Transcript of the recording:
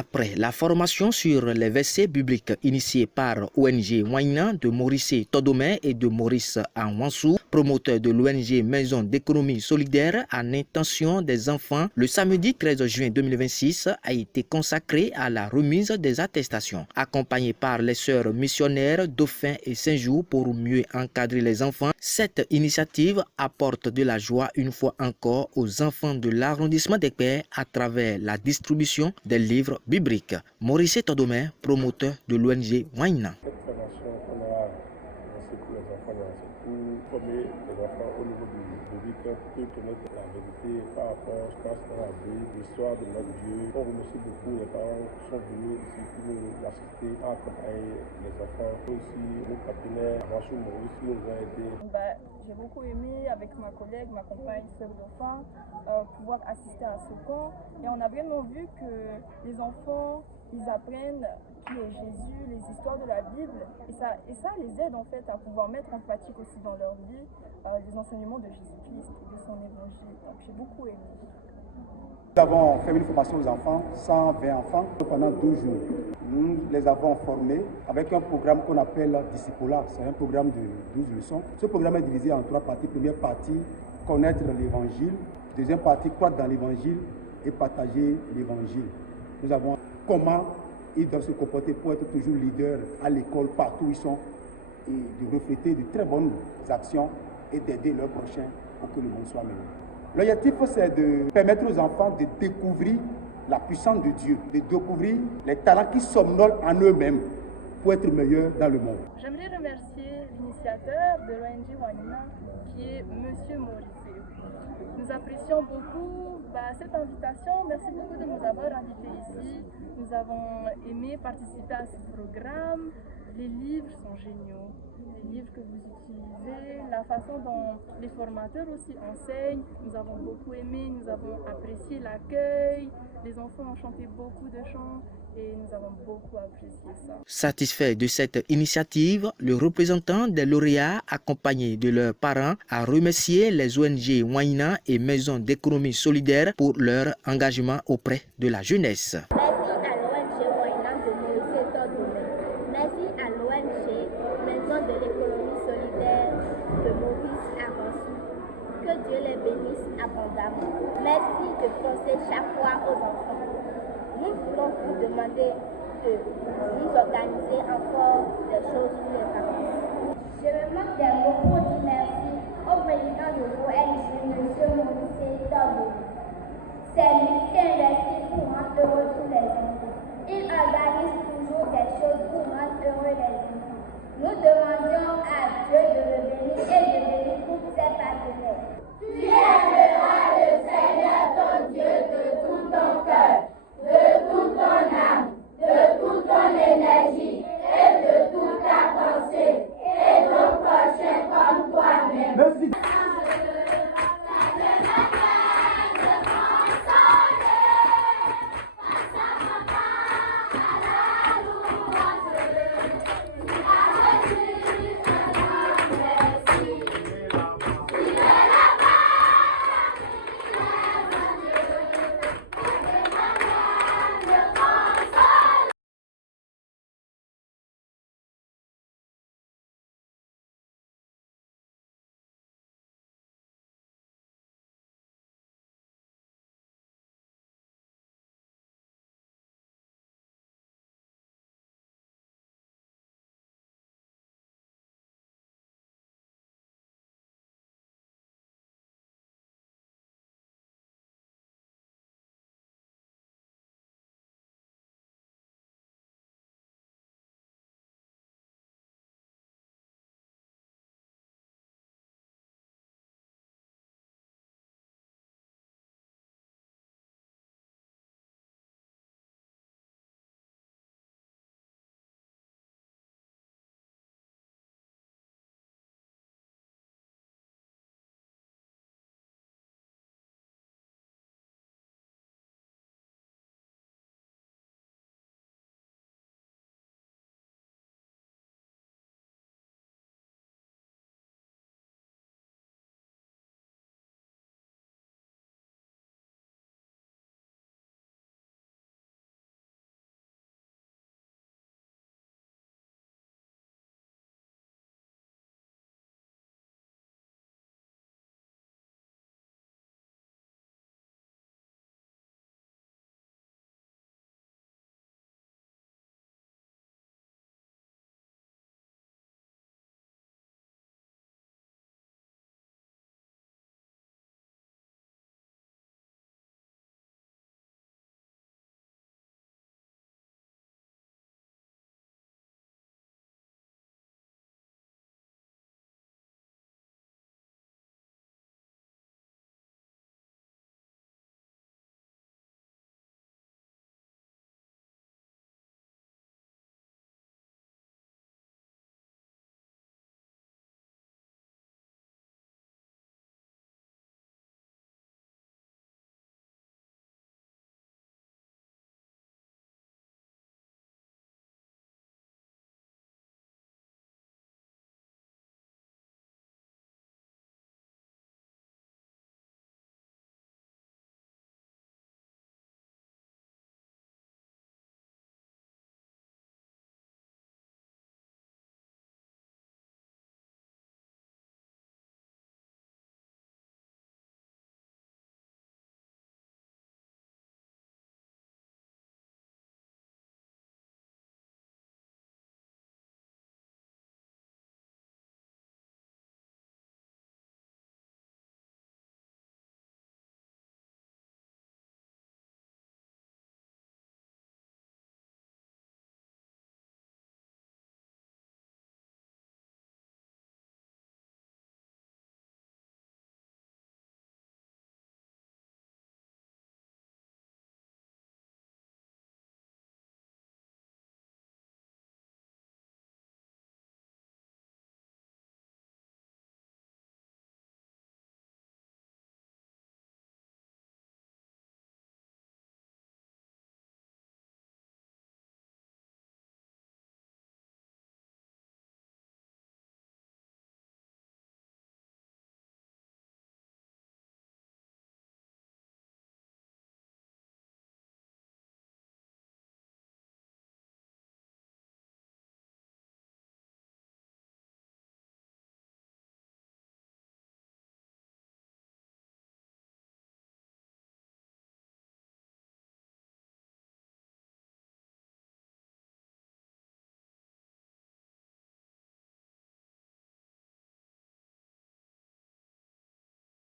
Après la formation sur les versets bibliques initiée par ONG Waina de Maurice Todomé et de Maurice Anwansou, promoteur de l'ONG Maison d'économie solidaire en intention des enfants, le samedi 13 juin 2026 a été consacré à la remise des attestations. Accompagné par les sœurs missionnaires Dauphin et Saint-Jour pour mieux encadrer les enfants, cette initiative apporte de la joie une fois encore aux enfants de l'arrondissement d'Ekpé à travers la distribution des livres bibliques. Maurice Todomé, promoteur de l'ONG Waina. Cette formation qu'on a lancée pour les enfants, c'est pour former les enfants au niveau du biblique, pour connaître la vérité par rapport à ce qu'on a dans la Bible, l'histoire de notre Dieu. On remercie beaucoup les parents qui sont venus ici pour nous assister à accompagner les enfants. Aussi nos partenaires, Rachel Maurice, qui nous a aidés. J'ai beaucoup aimé avec ma collègue, ma compagne, sœur Dauphin, pouvoir assister à ce camp. Et on a vraiment vu que les enfants, ils apprennent qui est Jésus, les histoires de la Bible. Et ça les aide en fait à pouvoir mettre en pratique aussi dans leur vie les enseignements de Jésus-Christ et de son évangile. Donc j'ai beaucoup aimé. Nous avons fait une formation aux enfants, 120 enfants, pendant 12 jours. Nous les avons formés avec un programme qu'on appelle Discipola. C'est un programme de 12 leçons. Ce programme est divisé en 3 parties. Première partie, connaître l'évangile. Deuxième partie, croître dans l'évangile et partager l'évangile. Nous avons comment ils doivent se comporter pour être toujours leaders à l'école, partout où ils sont, et de refléter de très bonnes actions et d'aider leurs prochains pour que le monde soit meilleur. L'objectif, c'est de permettre aux enfants de découvrir la puissance de Dieu, de découvrir les talents qui somnolent en eux-mêmes pour être meilleurs dans le monde. J'aimerais remercier l'initiateur de l'ONG Waina, qui est M. Maurice. Nous apprécions beaucoup cette invitation. Merci beaucoup de nous avoir invités ici. Nous avons aimé participer à ce programme. Les livres sont géniaux. Les livres que vous utilisez, la façon dont les formateurs aussi enseignent, nous avons beaucoup aimé, nous avons apprécié l'accueil. Les enfants ont chanté beaucoup de chants et nous avons beaucoup apprécié ça. Satisfait de cette initiative, le représentant des lauréats, accompagné de leurs parents, a remercié les ONG Waina et Maison d'économie solidaire pour leur engagement auprès de la jeunesse. De l'économie solidaire de Maurice Anwansou. Que Dieu les bénisse abondamment. Merci de penser chaque fois aux enfants. Nous voulons vous demander de nous organiser encore des choses pour les vacances. Je me manque des mots pour dire merci au président de l'ONG, M. Maurice Todomé. C'est lui qui investit pour rendre heureux tous les enfants. Il organise toujours des choses pour rendre heureux les enfants. Nous demandions à Dieu de le bénir et de bénir tous ses partenaires. Tu aimeras le Seigneur ton Dieu de tout ton cœur, de toute ton âme, de toute ton énergie et de toute ta pensée, et ton prochain comme toi-même.